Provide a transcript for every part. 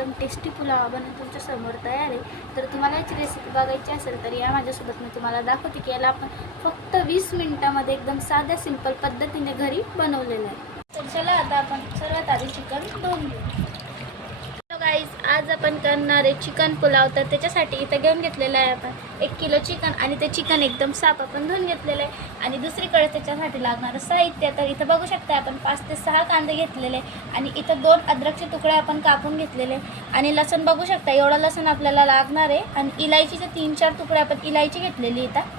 एकदम टेस्टी पुलाव बनवून तुमच्या समोर तयार आहे। तर तुम्हाला याची रेसिपी बघायची असेल तर या माझ्यासोबत मी तुम्हाला दाखवते की याला आपण फक्त 20 मिनिटांमध्ये एकदम साध्या सिंपल पद्धतीने घरी बनवलेलं आहे। तर चला आता आपण सर्वात आधी चिकन धुवून घेऊ। गाईज, आज आपण करणार आहे चिकन पुलाव। तर त्याच्यासाठी इथं घेऊन घेतलेलं आहे आपण 1 किलो चिकन आणि ते चिकन एकदम साफ आपण धुवून घेतलेलं आहे। आणि दुसरीकडे त्याच्यासाठी लागणारं साहित्य तर इथं बघू शकता आपण 5 ते 6 कांदे घेतलेले आणि इथं 2 अद्रकचे तुकडे आपण कापून घेतलेले आणि लसूण बघू शकता एवढा लसूण आपल्याला लागणार आहे। आणि इलायचीचे 3-4 तुकडे आपण इलायची घेतलेली इथं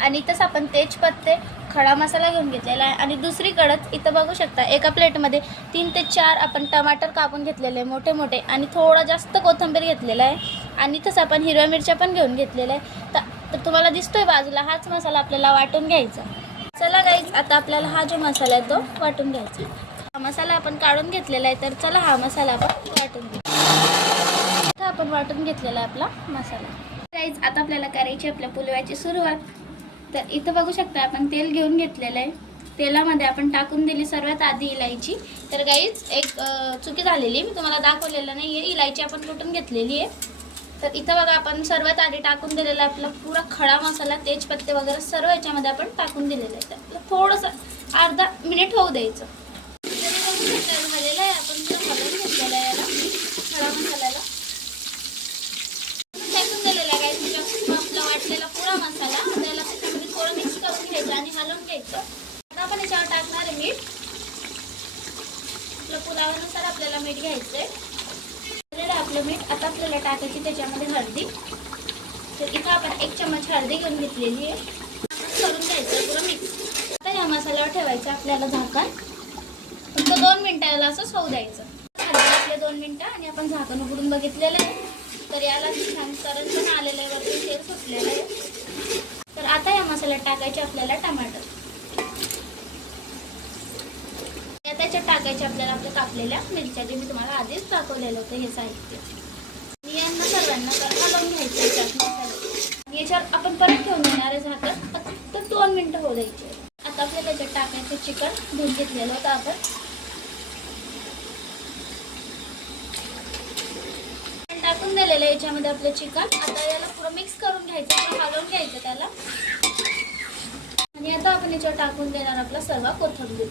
आणि इथंच आपण तेजपत्ते खडा मसाला घेऊन घेतलेला आहे। आणि दुसरीकडेच इथं बघू शकता एका प्लेटमध्ये 3 ते 4 आपण टमाटर कापून घेतलेले मोठे मोठे आणि थोडा जास्त कोथिंबीर घेतलेला आहे। आणि इथंच आपण हिरव्या मिरच्या पण घेऊन घेतलेल्या आहे। तर तुम्हाला दिसतोय बाजूला हाच मसाला आपल्याला वाटून घ्यायचा। चला गाईज, आता आपल्याला हा जो मसाला आहे तो वाटून घ्यायचा। हा मसाला आपण काढून घेतलेला आहे। तर चला हा मसाला आपण वाटून घेऊ। आता आपण वाटून घेतलेला आहे आपला मसाला। गाईज, आता आपल्याला करायची आपल्या पुलावाची सुरुवात। तर इथं बघू शकता आपण तेल घेऊन घेतलेलं आहे। तेलामध्ये आपण टाकून दिली सर्वात आधी इलायची। तर गाईज, एक चुकी झालेली, मी तुम्हाला दाखवलेलं नाही आहे। इलायची आपण कुटून घेतलेली आहे। तर इथं बघा आपण सर्वात आधी टाकून दिलेला आपला पुरा खडा मसाला तेजपत्ते वगैरे सर्व याच्यामध्ये आपण टाकून दिलेलं आहे। तर थोडंसं अर्धा मिनिट होऊ द्यायचं। झालेलं आहे आपण हलवून घेतलेलं आहे याला खडा मसाल्याला टाकून दिलेला आहे। गाईज, आपला वाटलेला पुरा मसाला त्याला त्याच्यामध्ये थोडं मिक्स करून घ्यायचं आणि हलवून घ्यायचं। आता आपण याच्यावर टाकणार आहे मीठ। आपल्या पुलावानुसार आपल्याला मीठ घ्यायचंय। आपलं मीठ आता आपल्याला टाकायची त्याच्यामध्ये हळदी। तर इथं आपण 1 चम्मच हळदी घेऊन घेतलेली आहे। करून घ्यायचं पुरं मिक्स। आता या मसाल्यावर ठेवायचं आपल्याला झाकण। फक्त 2 मिनिटाला असंच होऊ द्यायचं। आपले 2 मिनिटं आणि आपण झाकण उघडून बघितलेलं आहे। तर याला छान करंट पण आलेलं आहे, वरती तेल सुटलेलं आहे। तर आता या मसाल्यात टाकायचे आपल्याला टमाटर। त्याच्यात टाकायचे आपल्याला आपल्या कापलेल्या मिरच्या, जे मी तुम्हाला आधीच दाखवलेलं होतं हे साहित्य। यांना सर्वांना हलवून घ्यायचं याच्यात मसाला। याच्यावर आपण परत ठेवून देणार आहे झाकण। फक्त 2 मिनिटं होऊ द्यायचे। आता आपल्याला त्याच्यात टाकायचं चिकन धुवून घेतलेलं होतं आपण। टाकून दिलेलं आहे याच्यामध्ये आपलं चिकन। आता याला पुरं मिक्स करून घ्यायचं, हलवून घ्यायचं त्याला। आणि आता आपण याच्यावर टाकून देणार आपला सर्व कोथिंबीर।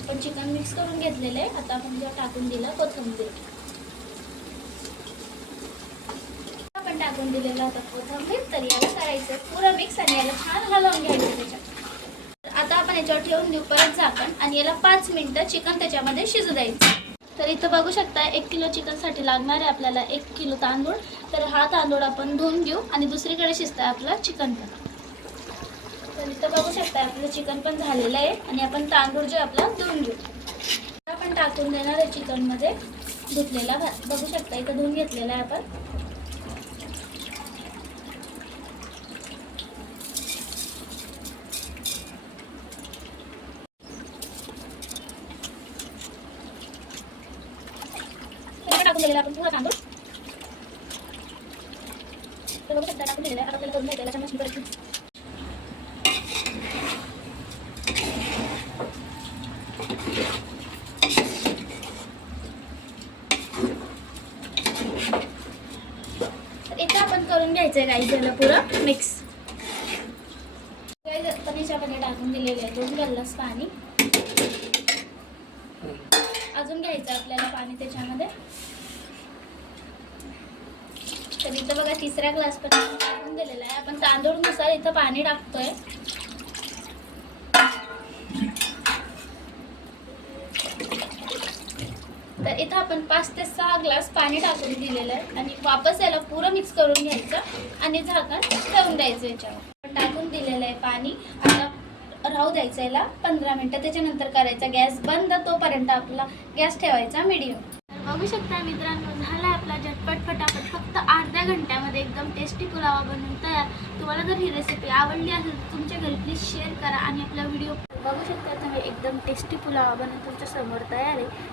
आपण चिकन मिक्स करून घेतलेलं आहे। आता आपण जेव्हा टाकून दिलं कोथिंबीर, आपण टाकून दिलेलं आता कोथिंबीर। तर याला करायचं पुरं मिक्स आणि याला छान हलवून घ्यायचं त्याच्यात। आता आपण याच्यावर ठेवून देऊ परत झाकण आणि याला 5 मिनिटं चिकन त्याच्यामध्ये शिजू द्यायचं। तर इथं बघू शकता 1 किलो चिकनसाठी लागणार आहे आपल्याला 1 किलो तांदूळ। तर हा तांदूळ आपण धुवून घेऊ आणि दुसरीकडे शिजतं आपला चिकन पण। तर इथं बघू शकता आपलं चिकन पण झालेलं आहे आणि आपण तांदूळ जे आपला धुवून घेऊ। आपण टाकून देणार आहे चिकनमध्ये धुतलेला भात। बघू शकता इथं धुवून घेतलेला आहे आपण। टाकून दिलेला आपण पुरा तांदूळ। तर बघू शकता टाकून दिलेला आहे। आता आपल्याला करून घ्यायला चमच परत इथं आपण करून घ्यायचंय गाईस याला पुरं मिक्स। गाईस, आपण याच्यामध्ये टाकून दिलेले आहे 2 ग्लास पाणी। अजून घ्यायचं आपल्याला पाणी त्याच्यामध्ये। तर इथं बघा 3रा ग्लास पण टाकून दिलेला आहे। आपण तांदूळनुसार इथं पाणी टाकतोय। तर इथं आपण 5 ते 6 ग्लास पाणी टाकून दिलेलं आहे आणि वापस याला पुरं मिक्स करून घ्यायचं आणि झाकण ठेवून द्यायचं याच्यावर। टाकून दिलेलं आहे पाणी। आता राहू द्यायचं याला 15 मिनिटं। त्याच्यानंतर करायचा गॅस बंद। तोपर्यंत आपला गॅस ठेवायचा मीडियम। बघू शकता मित्रांनो, झाला आपला झटपट फटाफट फक्त अर्ध्या घंट्यामध्ये एकदम टेस्टी पुलावा बनवून तयार। तुम्हाला जर ही रेसिपी आवडली असेल तर तुमच्या घरी प्लीज शेअर करा आणि आपला व्हिडिओ बघू शकता तुम्ही एकदम टेस्टी पुलावा बनवून तुमच्या समोर तयार आहे।